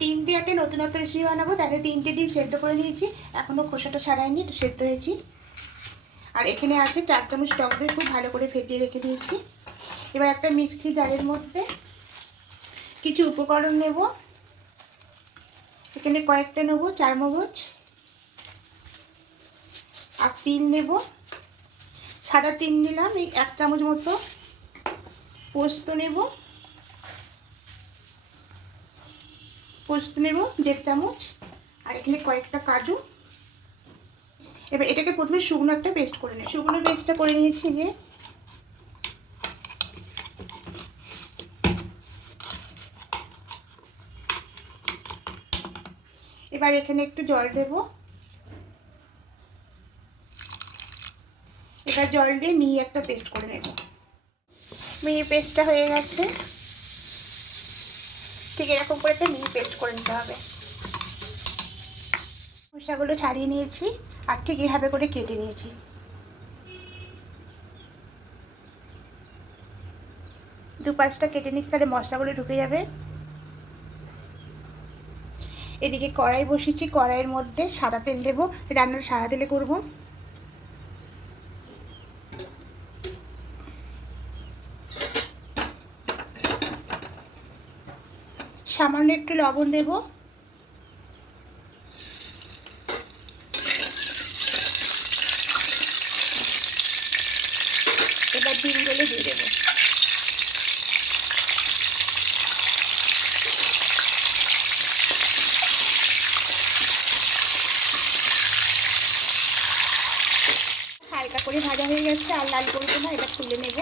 ডিম দিয়ে একটা নতুনত্ব রেসিপি বানাবো। তাহলে তিনটে ডিম সেদ্ধ করে নিয়েছি। এখনও খোসাটা ছাড়াইনি, এটা সেদ্ধ হয়েছি। আর এখানে আছে চার চামচ টক দই খুব ভালো করে ফেটিয়ে রেখে দিয়েছি। এবার একটা মিক্সি জারের মধ্যে কিছু উপকরণ নেব। এখানে কয়েকটা নেব চার মগজ আর তিল নেব। সাদা তিল নিলাম, এই এক চামচ মতো পোস্ত নেব। পোস্ত নেব দেড় চামচ, আর এখানে কয়েকটা কাজু। এবার এটাকে প্রথমে শুকনো একটা পেস্ট করে নেব। শুকনো পেস্টটা করে নিয়েছি যে এবার এখানে একটু জল দেব। এবার জল দিয়ে মিহি একটা পেস্ট করে নেব। মিহি পেস্টটা হয়ে গেছে। ঠিক এরকম করে একটা মিহি পেস্ট করে নিতে হবে। খোসাগুলো ছাড়িয়ে নিয়েছি আর ঠিক এভাবে করে কেটে নিয়েছি। দু পাঁচটা কেটে নিচ্ছি তাহলে মশলাগুলো ঢুকে যাবে। এদিকে কড়াই বসিয়েছি, কড়াইয়ের মধ্যে সাদা তেল দেবো, রান্নার সাদা তেলে করব। সামান্য একটু লবণ দেব। এবার ডিমগুলো দিয়ে দেবো। হালকা করে ভাজা হয়ে যাচ্ছে আর লাল করব না এটা খুলে নেব।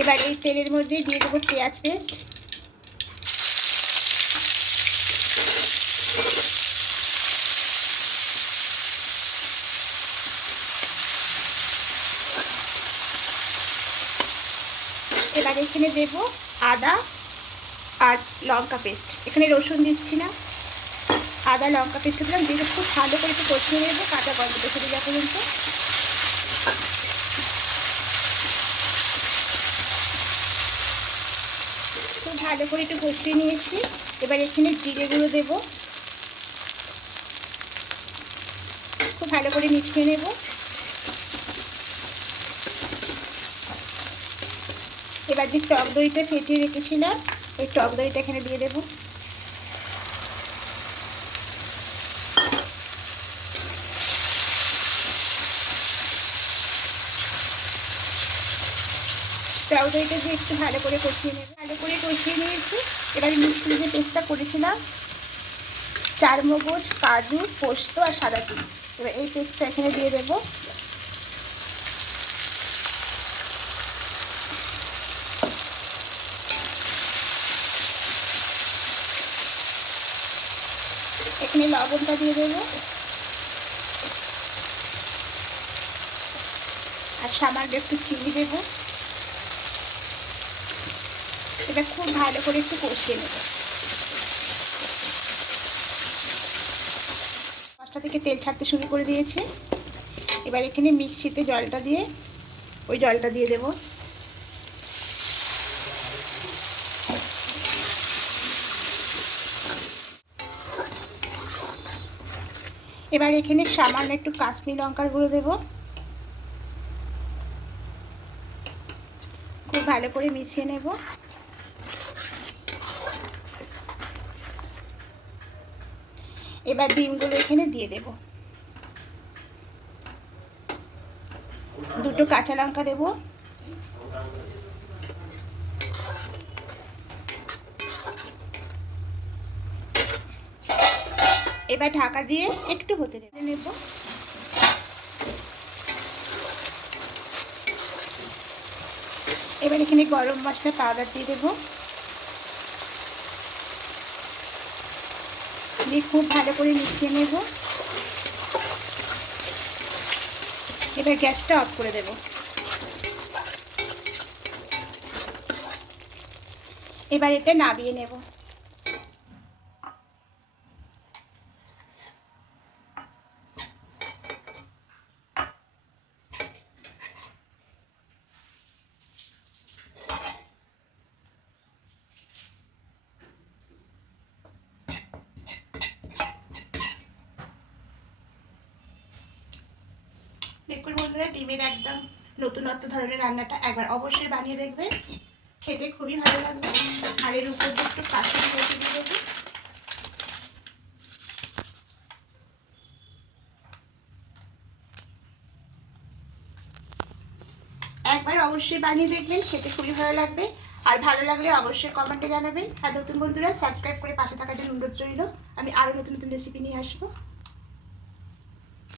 এবার এই তেলের মধ্যে দিয়ে দেবো পেঁয়াজ পেস্ট। এবার এখানে দেবো আদা আর লঙ্কা পেস্ট। এখানে রসুন দিচ্ছি না। আদা, লঙ্কা পেস্ট দিলাম। দিয়ে খুব ভালো করে একটু কষিয়ে নেব, কাঁচা গন্ধটা চলে যাওয়া পর্যন্ত। ভালো করে একটু কষিয়ে নিয়েছি। এবার এখানে জিরে গুঁড়ো দেবো। খুব ভালো করে মিশিয়ে নেব। এবার যে টক দইটা ফেটিয়ে রেখেছিলাম, ওই টক দইটা এখানে দিয়ে দেবো। টক যে একটু ভালো করে কষিয়ে নেবে। ভালো করে কষিয়ে নিয়েছি। এবার মিষ্টি যে পেস্টটা করেছিলাম চার মগজ কাজু, পোস্ত আর সাদা তিল। এবার এই পেস্টটা এখানে দিয়ে দেবো। এখানে লবণটা দিয়ে দেবো। আর সামান্য একটু চিনি দেবো। এটা খুব ভালো করে একটু কষিয়ে নেব। মশলা থেকে তেল ছাড়তে শুরু করে দিয়েছে। এবার এখানে মিক্সিতে জলটা দিয়ে ওই জলটা দিয়ে দেবো। এবার এখানে সামান্য একটু কাশ্মীর লঙ্কার গুঁড়ো দেবো। খুব ভালো করে মিশিয়ে নেব। এবার ডিমগুলো এখানে দিয়ে দেব। দুটো কাঁচা লঙ্কা দেবো। এবার ঢাকা দিয়ে একটু হতে দেবে। নেব। এবার এখানে গরম মশলা পাউডার দিয়ে দেবো। দিয়ে খুব ভালো করে মিশিয়ে নেব। এবার গ্যাসটা অফ করে দেব। এবার এটা নাবিয়ে নেব। দেখুন বন্ধুরা, ডিমের একদম নতুনত্ব ধরনের রান্নাটা একবার অবশ্যই বানিয়ে দেখবেন। খেতে খুবই ভালো লাগবে। আর এর উপর একটু কাশ্মীরি রেখে দিয়ে দেবো একবার অবশ্যই বানিয়ে দেখবেন, খেতে খুবই ভালো লাগবে। আর ভালো লাগলে অবশ্যই কমেন্টে জানাবেন। আর নতুন বন্ধুরা সাবস্ক্রাইব করে পাশে থাকার জন্য অনুরোধ রইল। আমি আরও নতুন নতুন রেসিপি নিয়ে আসব।